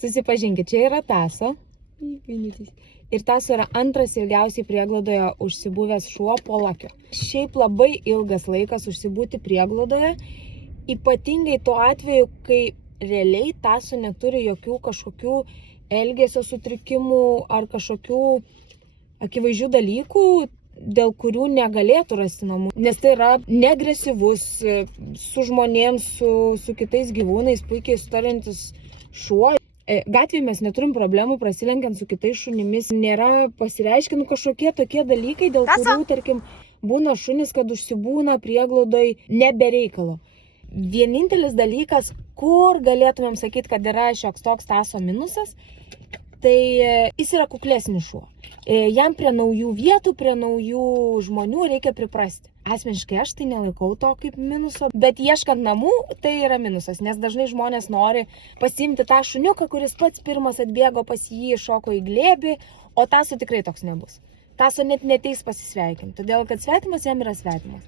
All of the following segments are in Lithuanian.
Susipažinkit, čia yra Taso. Ir Taso yra antras ilgiausiai prieglaudoje užsibuvęs šuo po Lakio. Šiaip labai ilgas laikas užsibūti prieglaudoje, ypatingai tuo atveju, kai realiai Taso neturi jokių kažkokių elgesio sutrikimų ar kažkokių akivaizdžių dalykų, dėl kurių negalėtų rasti namų. Nes tai yra neagresyvus, su žmonėms, su kitais gyvūnais, puikiai sutarantis šuo. Gatvėje mes neturim problemų prasilenkiant su kitais šunimis. Nėra pasireiškinų kažkokie tokie dalykai, dėl kurių, tarkim, būna šunis, kad užsibūna prieglaudoj nebereikalo. Vienintelis dalykas, kur galėtumėm sakyti, kad yra šioks toks Taso minusas, tai jis yra kuklesnis šuo. Jam prie naujų vietų, prie naujų žmonių reikia priprasti. Asmeniškai aš tai nelaikau to kaip minuso, bet ieškant namų tai yra minusas, nes dažnai žmonės nori pasiimti tą šuniuką, kuris pats pirmas atbėgo pas jį, šoko į glėbį, o Taso tikrai toks nebus. Taso net neteis pasisveikinti, todėl kad svetimas jam yra svetimas.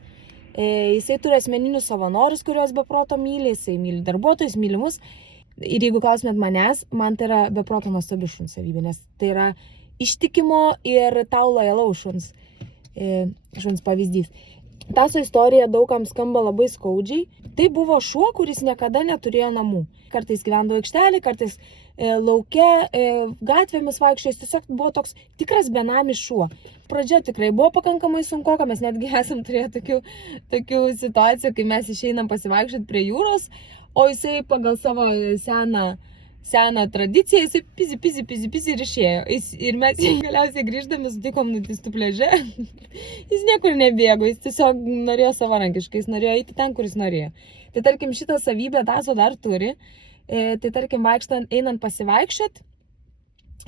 Jisai turi asmeninius savanorius, kuriuos be proto myli, jisai myli darbuotojus, mylimus. Ir jeigu klausimėt manęs, man tai yra be proto nuostabi šuns savybė, nes tai yra ištikimo ir tau lojalaus šuns pavyzdys. Taso istorija daugam skamba labai skaudžiai. Tai buvo šuo, kuris niekada neturėjo namų. Kartais gyvendavo aikštelį, kartais lauke, gatvėmis vaikščiojęs, tiesiog buvo toks tikras benamis šuo. Pradžia tikrai buvo pakankamai sunkoka, mes netgi esam turėję tokių situacijų, kai mes išeinam pasivaikščioti prie jūros, o jisai pagal savo seną tradiciją, jisai pizi ir išėjo. Ir mes galiausiai grįždami sutikom nutistų pliaže. Jis niekur nebėgo, jis tiesiog norėjo savarankiškai, jis norėjo eiti ten, kur jis norėjo. Tai tarkim šitą savybę Taso dar turi. Tai tarkim einant pasivaikščioti,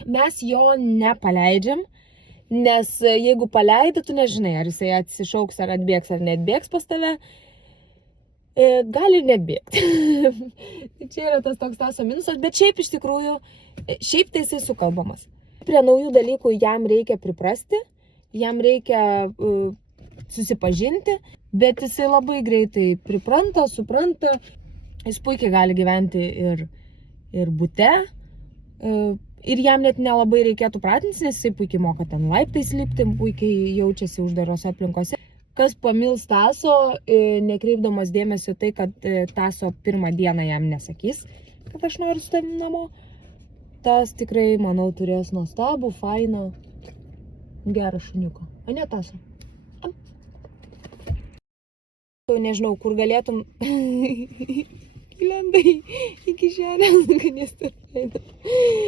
mes jo nepaleidžiam, nes jeigu paleidi, tu nežinai, ar jisai atsišauks, ar atbėgs, ar neatbėgs pas tave. Gali nebėgti. Čia yra tas toks Taso minusas, bet šiaip iš tikrųjų, šiaip tai jisai sukalbamas. Prie naujų dalykų jam reikia priprasti, jam reikia susipažinti, bet jisai labai greitai pripranta, supranta, jis puikiai gali gyventi ir bute, ir jam net nelabai reikėtų pratinti, nes jisai puikiai moka ten laiptais lipti, puikiai jaučiasi uždarose aplinkose. Kas pamils Taso, nekreipdamas dėmesio tai, kad Taso pirmą dieną jam nesakys, kad aš noriu su tavim namo, tas tikrai, manau, turės nuostabų, fainą, gerą šuniuką. A ne, Taso? Nežinau, kur galėtum lendai iki šiandien, kad jis turėjo.